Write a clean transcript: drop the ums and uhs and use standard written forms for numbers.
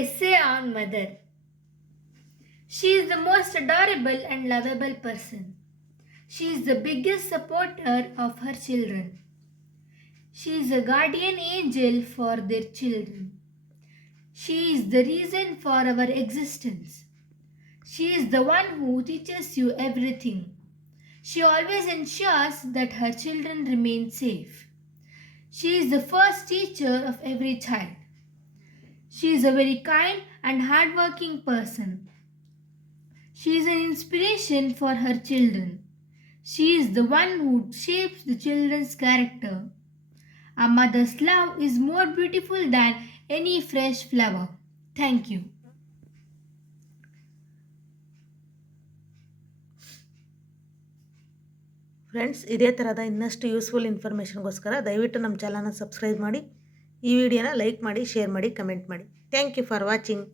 Essay on Mother. She is the most adorable and lovable person. She is the biggest supporter of her children. She is a guardian angel for their children. She is the reason for our existence. She is the one who teaches you everything. She always ensures that her children remain safe. She is the first teacher of every child. She is a very kind and hardworking person. She is an inspiration for her children. She is the one who shapes the children's character. A mother's love is more beautiful than any fresh flower. Thank you. Friends, ಇದೇ ಥರದ ಇನ್ನಷ್ಟು useful ಇನ್ಫಾರ್ಮೇಷನ್ಗೋಸ್ಕರ ದಯವಿಟ್ಟು ನಮ್ಮ ಚಾನಲ್ನ subscribe ಮಾಡಿ, ಈ ವಿಡಿಯೋನ like ಮಾಡಿ, ಶೇರ್ ಮಾಡಿ, ಕಮೆಂಟ್ ಮಾಡಿ. Thank you for watching.